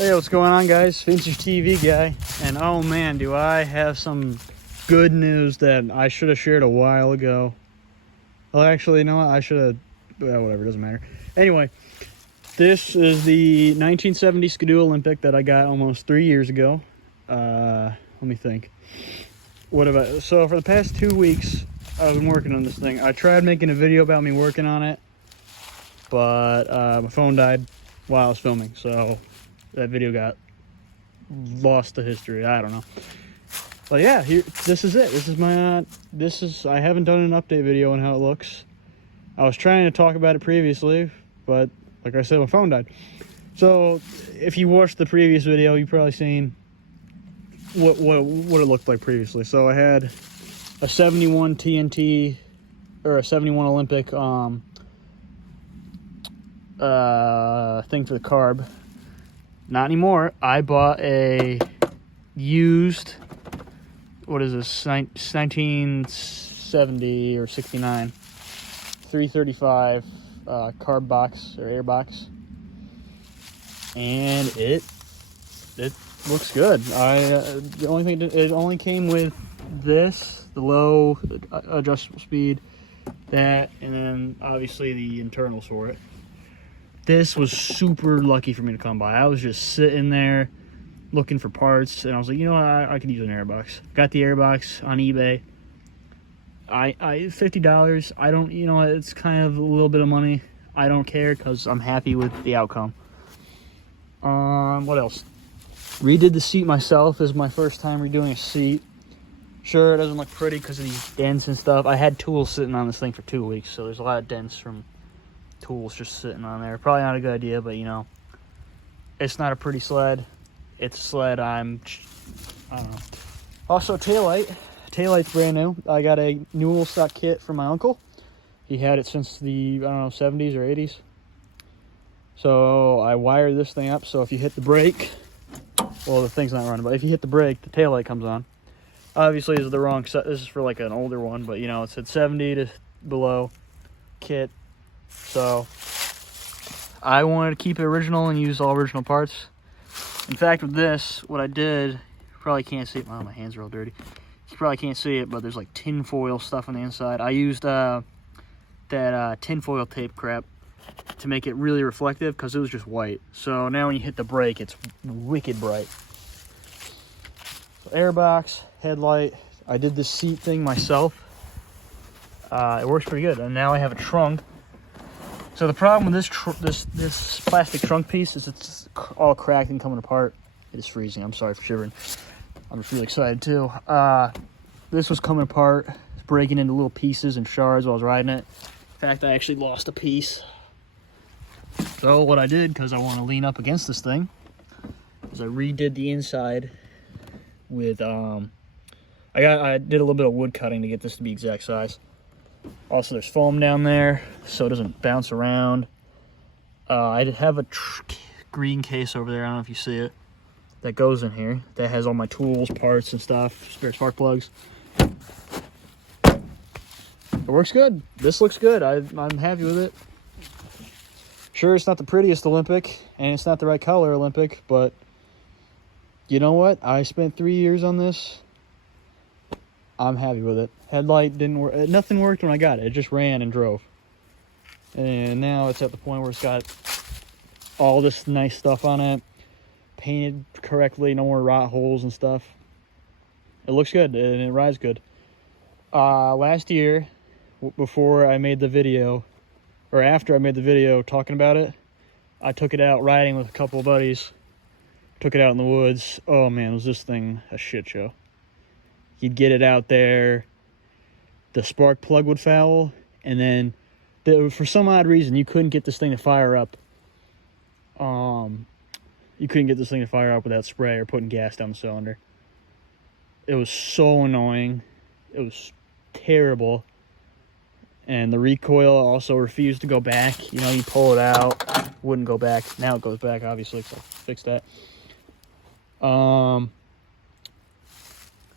Hey, what's going on, guys? Vintage TV guy, and oh man, do I have some good news that I should have shared a while ago. Well, actually, you know what? I should have. Well, whatever, doesn't matter. Anyway, this is the 1970 Skidoo Olympic that I got almost 3 years ago. Let me think. What about? So for the past 2 weeks, I've been working on this thing. I tried making a video about me working on it, but my phone died while I was filming, so that video got lost to history. I don't know, but yeah, here, this is it. I haven't done an update video on how it looks. I was trying to talk about it previously, but like I said, my phone died. So if you watched the previous video, you've probably seen what it looked like previously. So I had a 71 TNT or a 71 Olympic thing for the carb. Not anymore. I bought a used, what is this, 1970 or 69, 335 carb box or air box. And it looks good. The only thing, it only came with this, the low adjustable speed, that, and then obviously the internals for it. This was super lucky for me to come by. I was just sitting there looking for parts, and I was like, you know what, I could use an airbox. Got the airbox on eBay. I $50. I don't, you know, it's kind of a little bit of money. I don't care because I'm happy with the outcome. What else? Redid the seat myself. This is my first time redoing a seat. Sure, it doesn't look pretty because of these dents and stuff. I had tools sitting on this thing for 2 weeks, so there's a lot of dents from tools just sitting on there. Probably not a good idea, but you know, it's not a pretty sled. It's a sled I don't know. Also, taillight's brand new. I got a Newell stock kit from my uncle. He had it since the, I don't know, 70s or 80s. So I wired this thing up, so if you hit the brake, well, the thing's not running, but if you hit the brake, the taillight comes on. Obviously, this is the wrong set. This is for like an older one, but you know, it said 70 to below kit. So I wanted to keep it original and use all original parts. In fact, with this, what I did, you probably can't see it. Oh, my hands are all dirty. You probably can't see it, but there's like tin foil stuff on the inside. I used that tin foil tape crap to make it really reflective because it was just white. So now when you hit the brake, it's wicked bright. So airbox, headlight. I did this seat thing myself. It works pretty good. And now I have a trunk. So the problem with this plastic trunk piece is it's all cracked and coming apart. It is freezing. I'm sorry for shivering. I'm just really excited too. This was coming apart. It's breaking into little pieces and shards while I was riding it. In fact, I actually lost a piece. So what I did, because I want to lean up against this thing, is I redid the inside with I did a little bit of wood cutting to get this to be exact size. Also, there's foam down there, so it doesn't bounce around. I have a green case over there, I don't know if you see it, that goes in here. That has all my tools, parts, and stuff, spare spark plugs. It works good. This looks good. I'm happy with it. Sure, it's not the prettiest Olympic, and it's not the right color Olympic, but you know what? I spent 3 years on this. I'm happy with it. Headlight didn't work. Nothing worked when I got it. It just ran and drove. And now it's at the point where it's got all this nice stuff on it, painted correctly, no more rot holes and stuff. It looks good and it rides good. Last year, before I made the video, or after I made the video talking about it, I took it out riding with a couple of buddies. Took it out in the woods. Oh man, was this thing a shit show. You'd get it out there, the spark plug would foul, and then for some odd reason, you couldn't get this thing to fire up. You couldn't get this thing to fire up without spray or putting gas down the cylinder. It was so annoying. It was terrible. And the recoil also refused to go back. You know, you pull it out, wouldn't go back. Now it goes back, obviously, so I fixed that.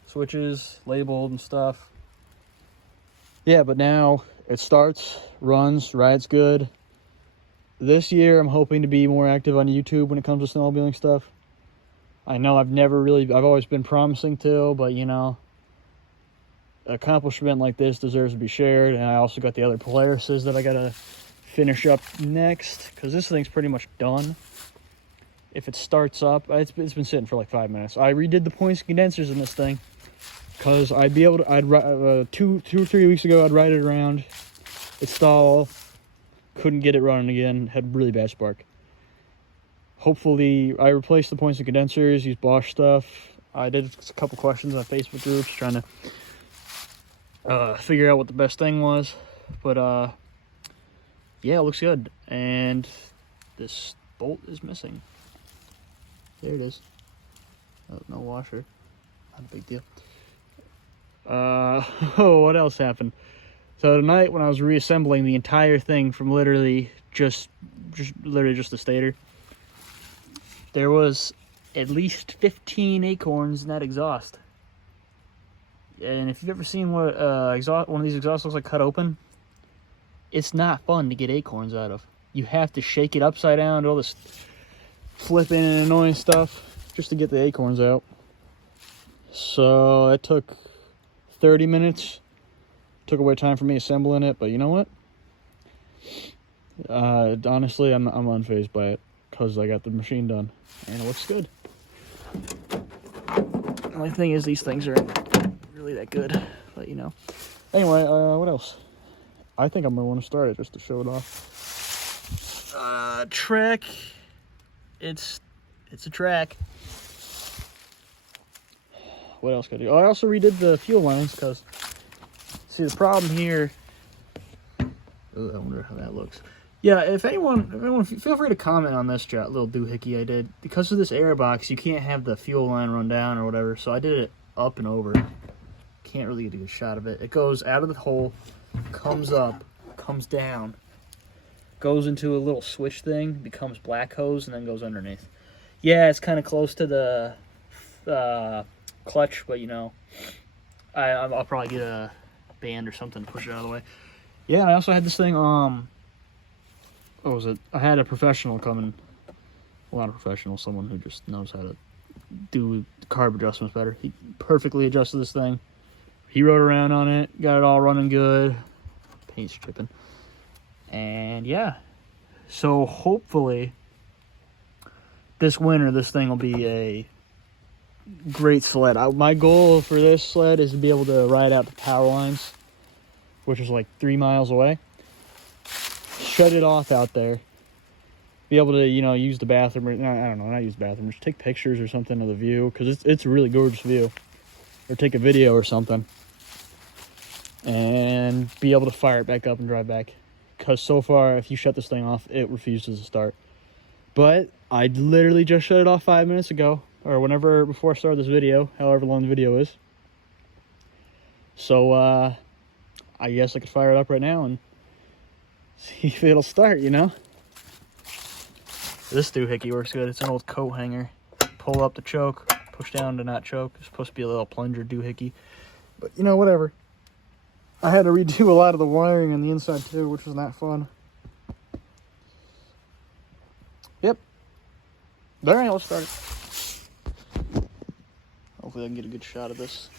Switches labeled and stuff. Yeah, but now it starts, runs, rides good. This year, I'm hoping to be more active on YouTube when it comes to snowmobiling stuff. I know I've always been promising to, but you know, an accomplishment like this deserves to be shared. And I also got the other Polaris's that I gotta finish up next, because this thing's pretty much done. If it starts up, it's been sitting for like 5 minutes. I redid the points and condensers in this thing, because I'd be able to, two or 3 weeks ago, I'd ride it around, it stalled, couldn't get it running again, had really bad spark. Hopefully, I replaced the points and condensers, used Bosch stuff. I did a couple questions on Facebook groups trying to figure out what the best thing was. But, yeah, it looks good. And this bolt is missing. There it is. Oh, no washer. Not a big deal. Oh, what else happened? So tonight, when I was reassembling the entire thing from literally just the stator, there was at least 15 acorns in that exhaust. And if you've ever seen what one of these exhausts looks like cut open, it's not fun to get acorns out of. You have to shake it upside down, do all this flipping and annoying stuff just to get the acorns out. So it took 30 minutes. Took away time for me assembling it, but you know what? Honestly, I'm unfazed by it, because I got the machine done and it looks good. The only thing is, these things aren't really that good, but you know. Anyway, what else? I think I'm gonna want to start it just to show it off. Trek. It's a track. What else could I do? Oh, I also redid the fuel lines, because see, the problem here. Oh, I wonder how that looks. Yeah, if anyone, feel free to comment on this little doohickey I did. Because of this air box, you can't have the fuel line run down or whatever, so I did it up and over. Can't really get a good shot of it. It goes out of the hole, comes up, comes down, goes into a little switch thing, becomes black hose, and then goes underneath. Yeah, it's kind of close to the clutch, but you know, I'll probably get a band or something to push it out of the way. Yeah, and I also had this thing, what was it? I had a professional come in. Well, not a professional, someone who just knows how to do carb adjustments better. He perfectly adjusted this thing. He rode around on it, got it all running good. Paint's dripping. And yeah, so hopefully this winter this thing will be a great sled. My goal for this sled is to be able to ride out the power lines, which is like 3 miles away. Shut it off out there. Be able to, you know, use the bathroom. Or, I don't know, not use the bathroom. Just take pictures or something of the view, because it's a really gorgeous view. Or take a video or something. And be able to fire it back up and drive back. Because so far, if you shut this thing off, it refuses to start. But I literally just shut it off 5 minutes ago. Or whenever, before I started this video, however long the video is. So, I guess I could fire it up right now and see if it'll start, you know? This doohickey works good. It's an old coat hanger. Pull up the choke, push down to not choke. It's supposed to be a little plunger doohickey. But, you know, whatever. I had to redo a lot of the wiring on the inside, too, which was not fun. Yep. All right, let's start it. Hopefully I can get a good shot of this.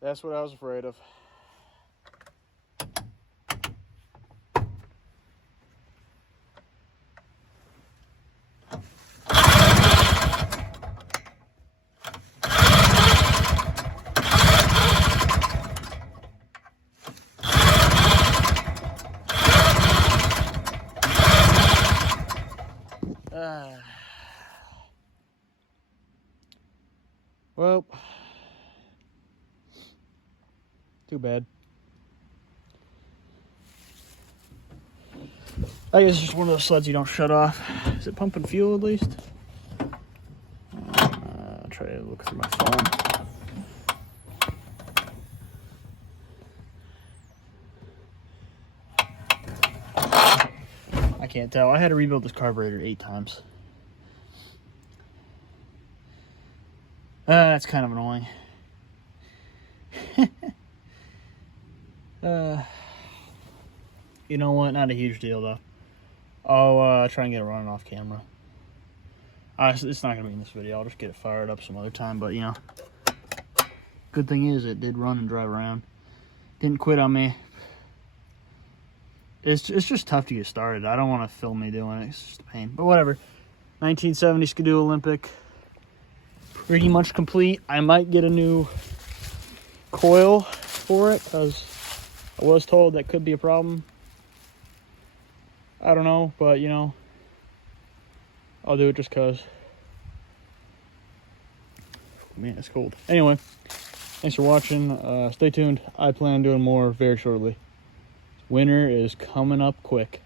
That's what I was afraid of. Well, too bad. I guess it's just one of those sleds you don't shut off. Is it pumping fuel at least? I'll try to look through my phone. I can't tell. I had to rebuild this carburetor 8 times. That's kind of annoying. You know what? Not a huge deal though. I'll try and get it running off camera. It's not gonna be in this video. I'll just get it fired up some other time. But you know, good thing is it did run and drive around. Didn't quit on me. It's just tough to get started. I don't want to film me doing it. It's just a pain. But whatever. 1970 Ski-Doo Olympic. Pretty much complete. I might get a new coil for it because I was told that could be a problem. I don't know, but you know, I'll do it just because. Man, it's cold. Anyway, thanks for watching. Stay tuned. I plan on doing more very shortly. Winter is coming up quick.